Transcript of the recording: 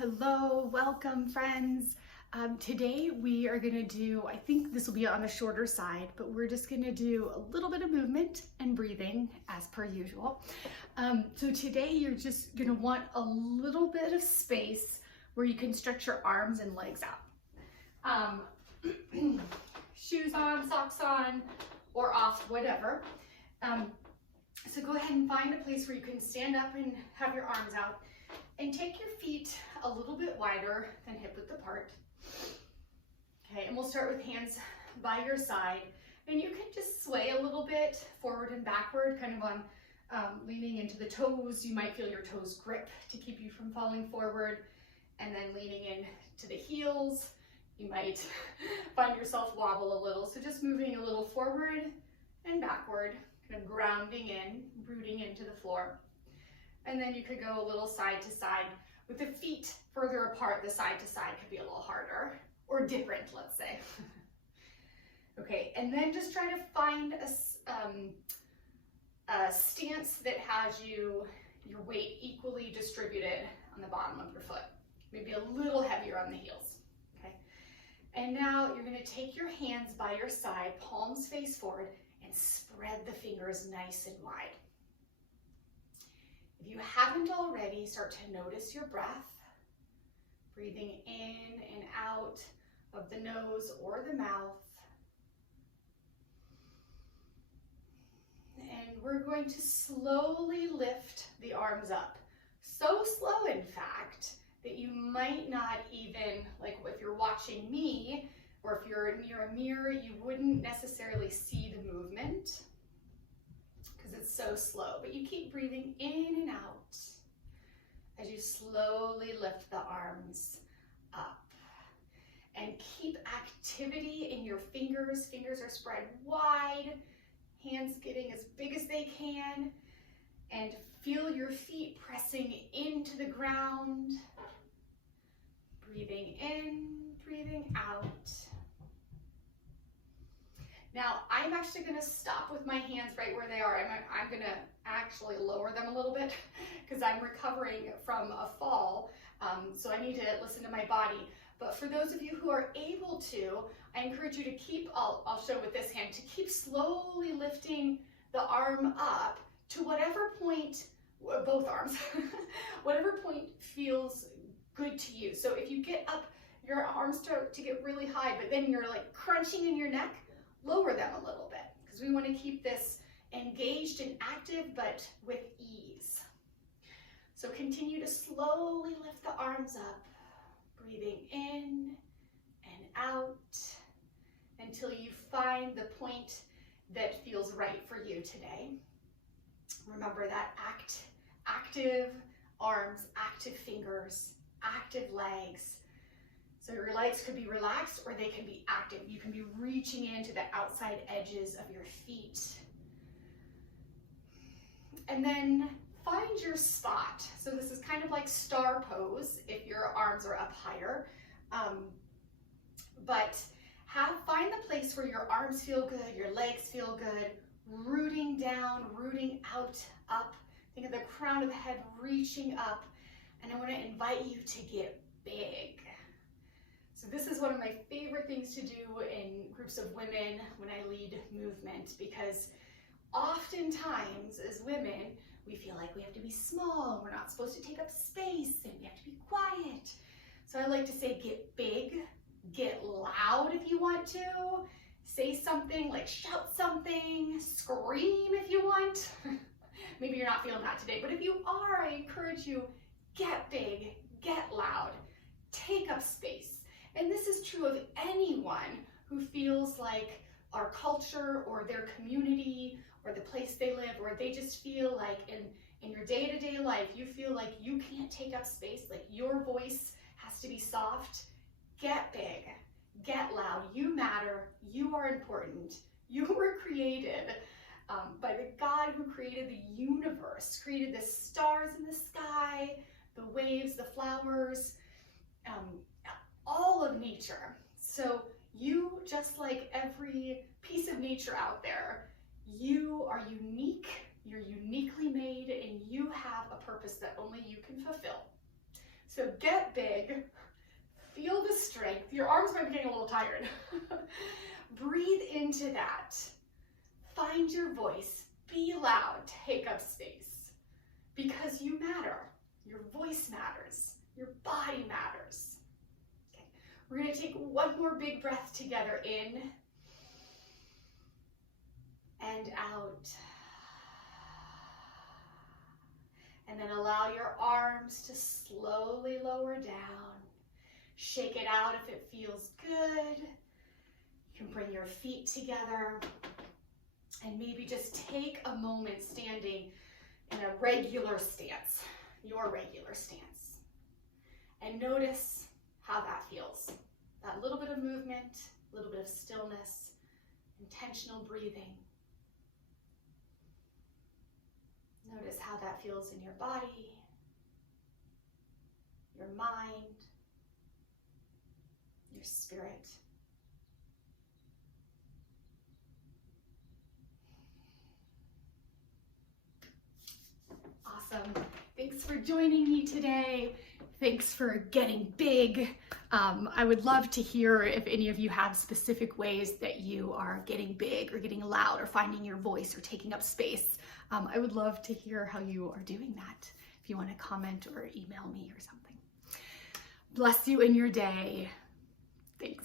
Hello, welcome friends. Today we are gonna do, I think this will be on the shorter side, but we're just gonna do a little bit of movement and breathing as per usual. So today you're just gonna want a little bit of space where you can stretch your arms and legs out. Shoes on, socks on, or off, whatever. So go ahead and find a place where you can stand up and have your arms out. And take your feet a little bit wider than hip width apart. Okay, and we'll start with hands by your side. And you can just sway a little bit forward and backward, kind of on leaning into the toes. You might feel your toes grip to keep you from falling forward. And then leaning into the heels. You might find yourself wobble a little. So just moving a little forward and backward, kind of grounding in, rooting into the floor. And then you could go a little side to side. With the feet further apart, the side to side could be a little harder, or different, let's say. Okay, and then just try to find a stance that has your weight equally distributed on the bottom of your foot. Maybe a little heavier on the heels, okay? And now you're gonna take your hands by your side, palms face forward, and spread the fingers nice and wide. If you haven't already, start to notice your breath, breathing in and out of the nose or the mouth. And we're going to slowly lift the arms up. So slow, in fact, that you might not even, like if you're watching me, or if you're near a mirror, you wouldn't necessarily see the movement. It's so slow, but you keep breathing in and out as you slowly lift the arms up. And keep activity in your fingers. Fingers are spread wide, hands getting as big as they can, and feel your feet pressing into the ground. Breathing in, breathing out. Now, I'm actually gonna stop with my hands right where they are. I'm gonna actually lower them a little bit because I'm recovering from a fall, so I need to listen to my body. But for those of you who are able to, I encourage you to keep, I'll show with this hand, to keep slowly lifting the arm up to whatever point, both arms, whatever point feels good to you. So if you get up, your arms start to get really high, but then you're like crunching in your neck, lower them a little bit, because we want to keep this engaged and active, but with ease. So continue to slowly lift the arms up, breathing in and out until you find the point that feels right for you today. Remember that active arms, active fingers, active legs. So your legs could be relaxed or they can be active. You can be reaching into the outside edges of your feet. And then find your spot. So this is kind of like star pose if your arms are up higher. But find the place where your arms feel good, your legs feel good, rooting down, rooting out, up. Think of the crown of the head reaching up. And I want to invite you to get big. So this is one of my favorite things to do in groups of women when I lead movement, because oftentimes as women, we feel like we have to be small, we're not supposed to take up space, and we have to be quiet. So I like to say get big, get loud if you want to, say something like shout something, scream if you want. Maybe you're not feeling that today, but if you are, I encourage you, get big, get loud, take up space. And this is true of anyone who feels like our culture or their community or the place they live, or they just feel like in your day-to-day life, you feel like you can't take up space, like your voice has to be soft. Get big, get loud, you matter, you are important. You were created by the God who created the universe, created the stars in the sky, the waves, the flowers, all of nature. So you, just like every piece of nature out there, you are unique, you're uniquely made, and you have a purpose that only you can fulfill. So So get big, feel the strength. Your arms might be getting a little tired. Breathe into that. Find your voice, be loud, take up space. Because you matter, your voice matters, your body matters. Okay. We're gonna take one more big breath together, in and out. And then allow your arms to slowly lower down. Shake it out if it feels good. You can bring your feet together and maybe just take a moment standing in a regular stance, your regular stance. And notice how that feels. That little bit of movement, a little bit of stillness, intentional breathing. Notice how that feels in your body, your mind, your spirit. Awesome. Thanks for joining me today. Thanks for getting big. I would love to hear if any of you have specific ways that you are getting big or getting loud or finding your voice or taking up space. I would love to hear how you are doing that. If you want to comment or email me or something. Bless you in your day. Thanks.